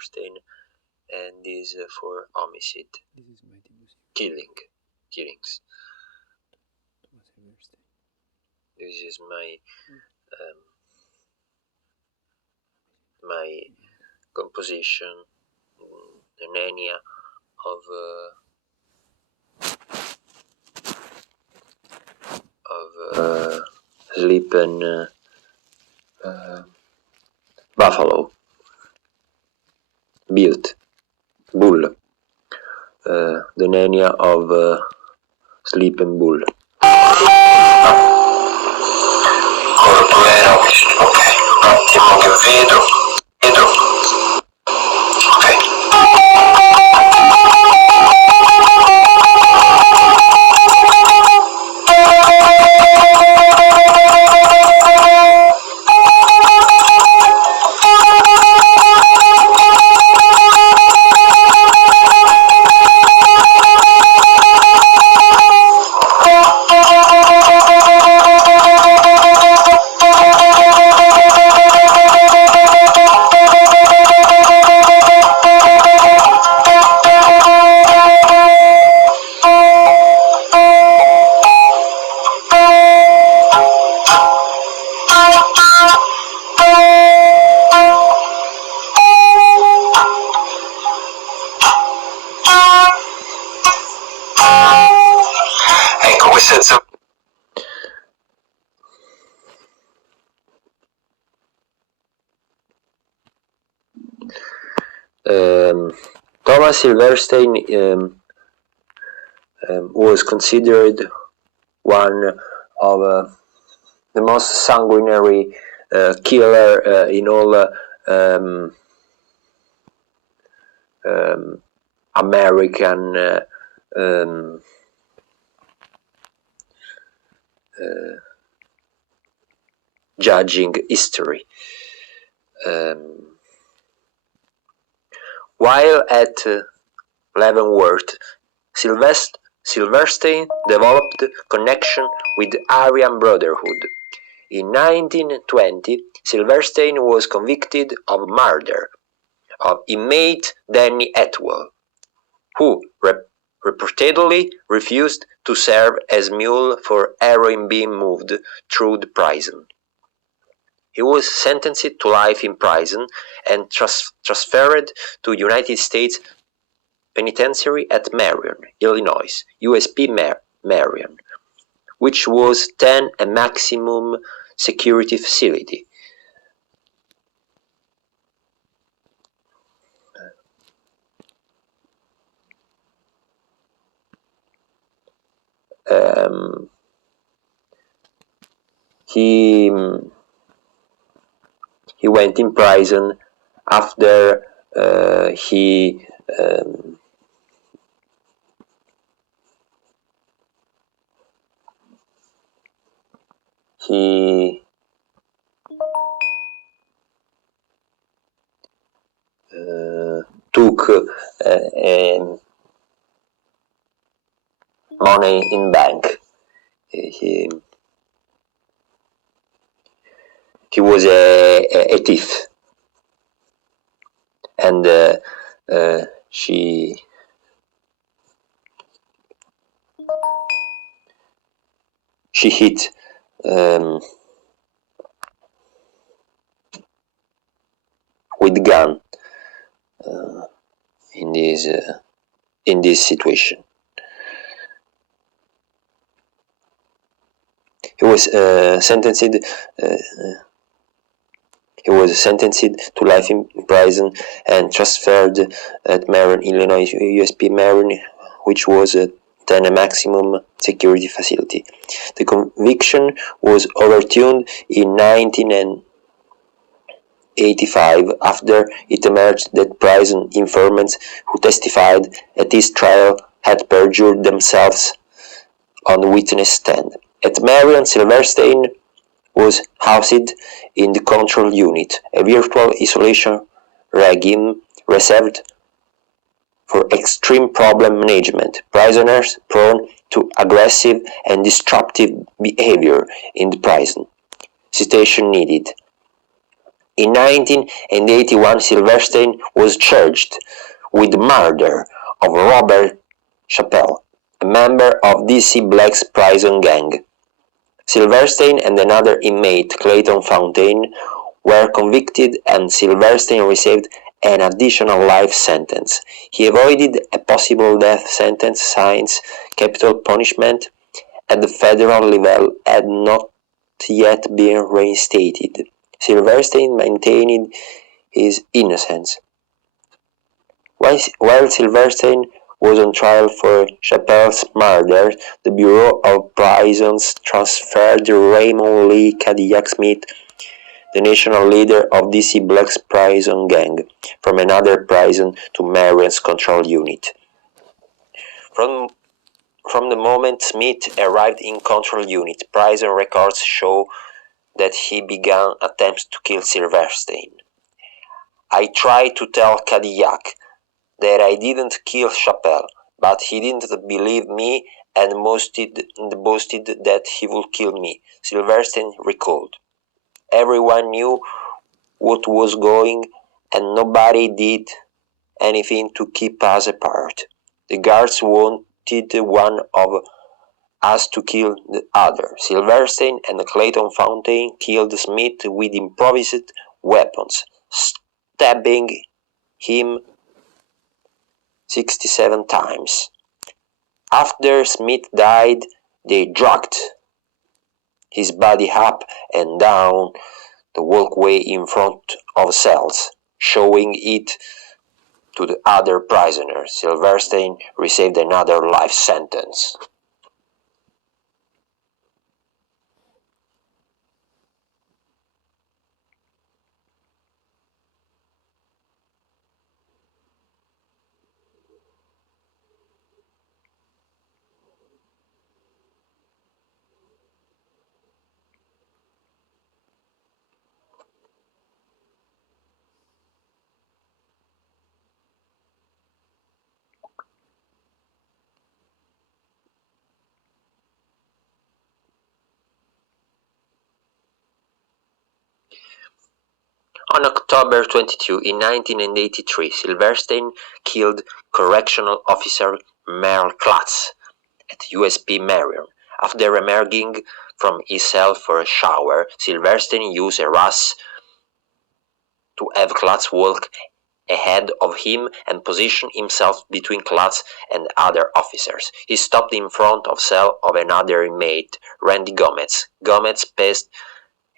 Silverstein, and is for homicide. This is mighty music. Killings. Thomas Silverstein. This is my composition, an area of sleeping buffalo, bull, the area of sleeping bull. Ok, un attimo che vedo. Thomas Silverstein was considered one of the most sanguinary killer in all American judging history. While at Leavenworth, Silverstein developed connection with the Aryan Brotherhood. In 1920, Silverstein was convicted of murder of inmate Danny Atwell, who reportedly refused to serve as mule for heroin being moved through the prison. He was sentenced to life in prison and transferred to United States Penitentiary at Marion, Illinois, USP Marion, which was then a maximum security facility. He went in prison after he took money in bank. He was a thief, and she hit with gun in this situation. He was sentenced to life in prison and transferred at Marion, Illinois, USP Marion, which was then a maximum security facility. The conviction was overturned in 1985 after it emerged that prison informants who testified at his trial had perjured themselves on the witness stand. At Marion, Silverstein was housed in the control unit, a virtual isolation regime reserved for extreme problem management, prisoners prone to aggressive and disruptive behavior in the prison. Citation needed. In 1981, Silverstein was charged with the murder of Robert Chappelle, a member of DC Black's prison gang. Silverstein and another inmate, Clayton Fontaine, were convicted and Silverstein received an additional life sentence. He avoided a possible death sentence since capital punishment at the federal level had not yet been reinstated. Silverstein maintained his innocence. While Silverstein was on trial for Chappelle's murder, the Bureau of Prisons transferred Raymond Lee Cadillac Smith, the national leader of DC Black's prison gang, from another prison to Marion's control unit. From the moment Smith arrived in control unit, prison records show that he began attempts to kill Silverstein. I tried to tell Cadillac that I didn't kill Chappelle, but he didn't believe me and boasted that he would kill me, Silverstein recalled. Everyone knew what was going and nobody did anything to keep us apart. The guards wanted one of us to kill the other. Silverstein and Clayton Fontaine killed Smith with improvised weapons, stabbing him 67 times. After Smith died, they dragged his body up and down the walkway in front of cells, showing it to the other prisoners. Silverstein received another life sentence. On October 22, in 1983, Silverstein killed correctional officer Merle Klutz at USP Marion. After emerging from his cell for a shower, Silverstein used a rush to have Klutz walk ahead of him and position himself between Klutz and other officers. He stopped in front of cell of another inmate, Randy Gomez. Gomez passed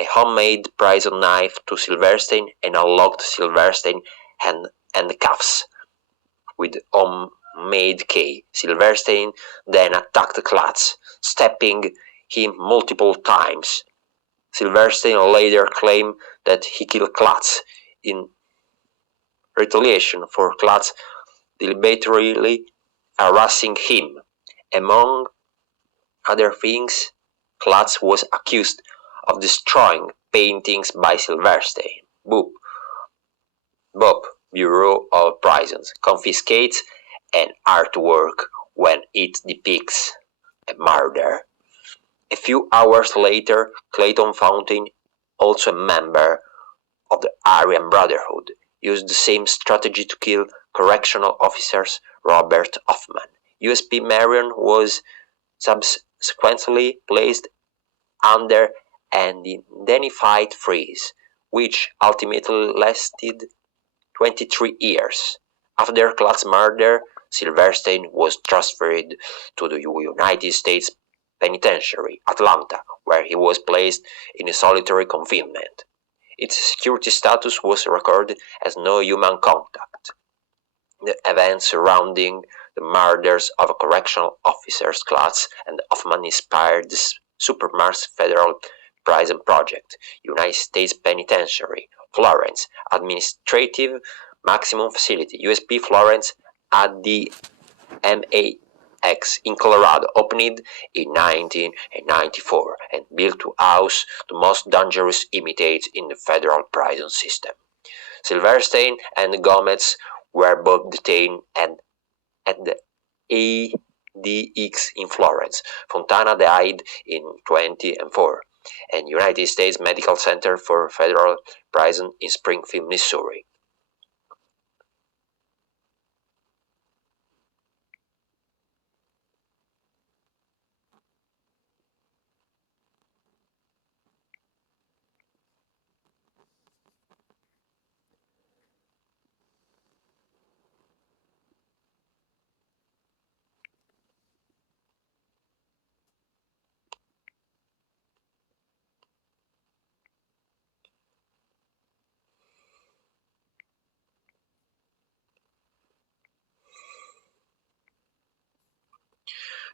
a homemade prison knife to Silverstein and unlocked Silverstein handcuffs with homemade key. Silverstein then attacked Klutz, stabbing him multiple times. Silverstein later claimed that he killed Klutz in retaliation for Klutz deliberately harassing him. Among other things, Klutz was accused of destroying paintings by Silverstein. Bob, Bureau of Prisons, confiscates an artwork when it depicts a murder. A few hours later, Clayton Fontaine, also a member of the Aryan Brotherhood, used the same strategy to kill correctional officers Robert Hoffman. USP Marion was subsequently placed under an indefinite freeze, which ultimately lasted 23 years. After Klutz's murder, Silverstein was transferred to the United States Penitentiary, Atlanta, where he was placed in solitary confinement. Its security status was recorded as no human contact. The events surrounding the murders of correctional officers Klutz and Hoffman inspired the Supermax Federal Prison Project, United States Penitentiary, Florence, Administrative Maximum Facility, USP Florence, at the MAX in Colorado, opened in 1994 and built to house the most dangerous inmates in the federal prison system. Silverstein and Gomez were both detained at the ADX in Florence. Fontana died in 2004. and United States Medical Center for Federal Prison in Springfield, Missouri.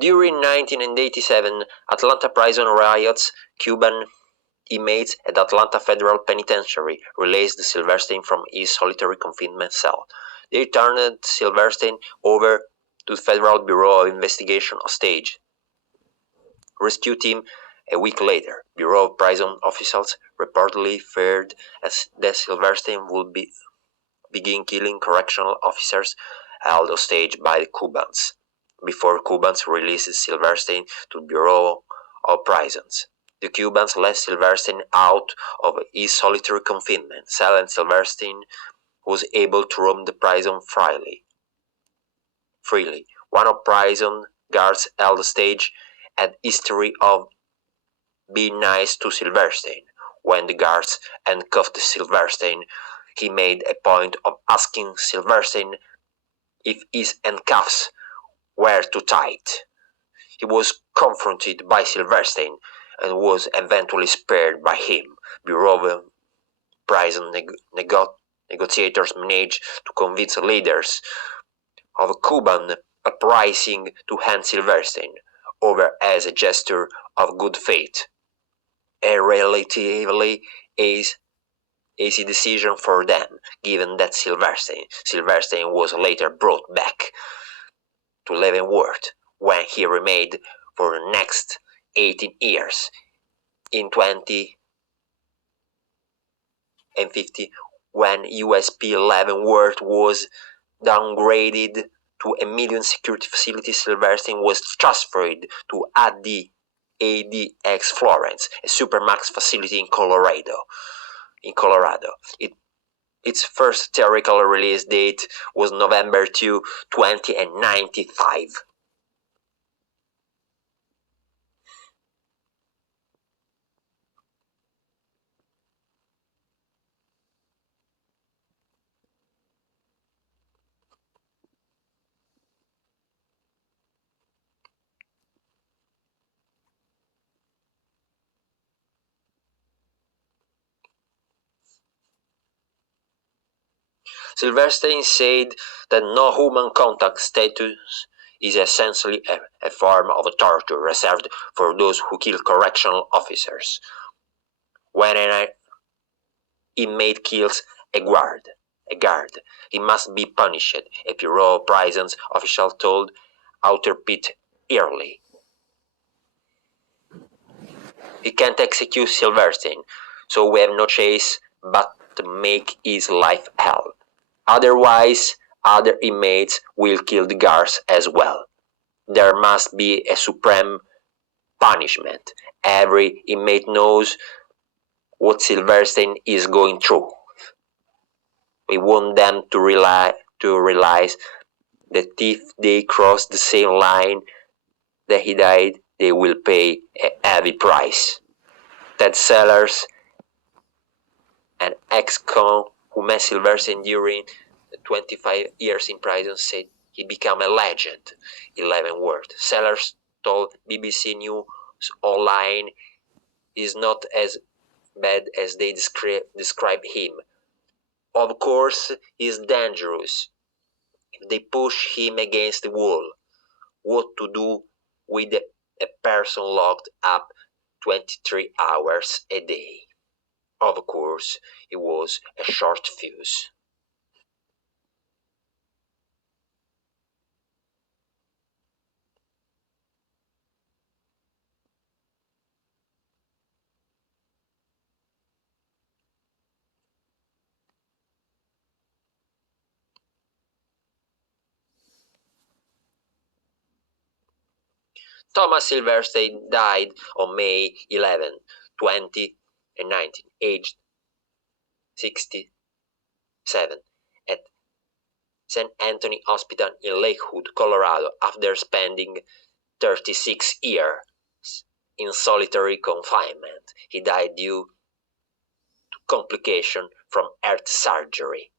During 1987 Atlanta prison riots, Cuban inmates at Atlanta Federal Penitentiary released Silverstein from his solitary confinement cell. They turned Silverstein over to the Federal Bureau of Investigation hostage. Rescued him a week later. Bureau of Prison officials reportedly feared that Silverstein would begin killing correctional officers held hostage by the Cubans, before Cubans released Silverstein to the Bureau of Prisons. The Cubans let Silverstein out of his solitary confinement cell, and Silverstein was able to roam the prison freely. One of prison guards held hostage had history of being nice to Silverstein. When the guards handcuffed Silverstein, he made a point of asking Silverstein if his handcuffs were too tight. He was confronted by Silverstein and was eventually spared by him. Bureau of Prison negotiators managed to convince leaders of a Cuban uprising to hand Silverstein over as a gesture of good faith. A relatively easy decision for them, given that Silverstein was later brought back to Leavenworth, when he remained for the next 18 years. In 2050, when USP Leavenworth was downgraded to a medium security facility, Silverstein was transferred to ADX Florence, a supermax facility in Colorado. Its first theoretical release date was November 2, 1995. Silverstein said that no human contact status is essentially a form of torture reserved for those who kill correctional officers. When an inmate kills a guard, he must be punished, a Bureau of Prisons official told Outer Pete Early. He can't execute Silverstein, so we have no choice but to make his life hell. Otherwise, other inmates will kill the guards as well. There must be a supreme punishment. Every inmate knows what Silverstein is going through. We want them to realize that if they cross the same line that he died, they will pay a heavy price. Ted Sellers, an ex-con who met Silverstein during 25 years in prison, said he became a legend in Leavenworth. Sellers told BBC News Online is not as bad as they describe him. Of course, he's dangerous. If they push him against the wall, what to do with a person locked up 23 hours a day? Of course, it was a short fuse. Thomas Silverstein died on May 11, 20 and 19, aged 67, at St. Anthony Hospital in Lakewood, Colorado, after spending 36 years in solitary confinement. He died due to complication from heart surgery.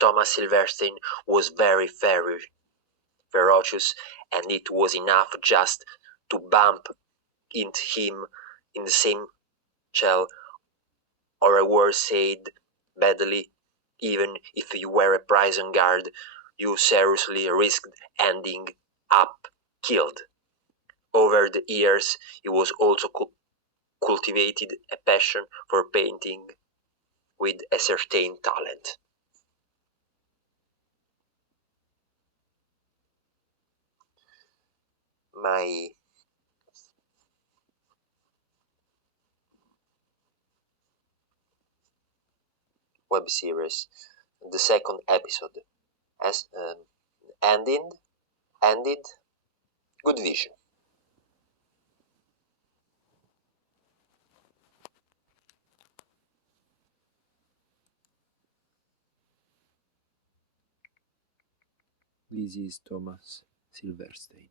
Thomas Silverstein was very ferocious, and it was enough just to bump into him in the same cell, or a word said badly, even if you were a prison guard, you seriously risked ending up killed. Over the years, he was also cultivated a passion for painting with a certain talent. My web series, the second episode, has ended. Good vision. This is Thomas Silverstein.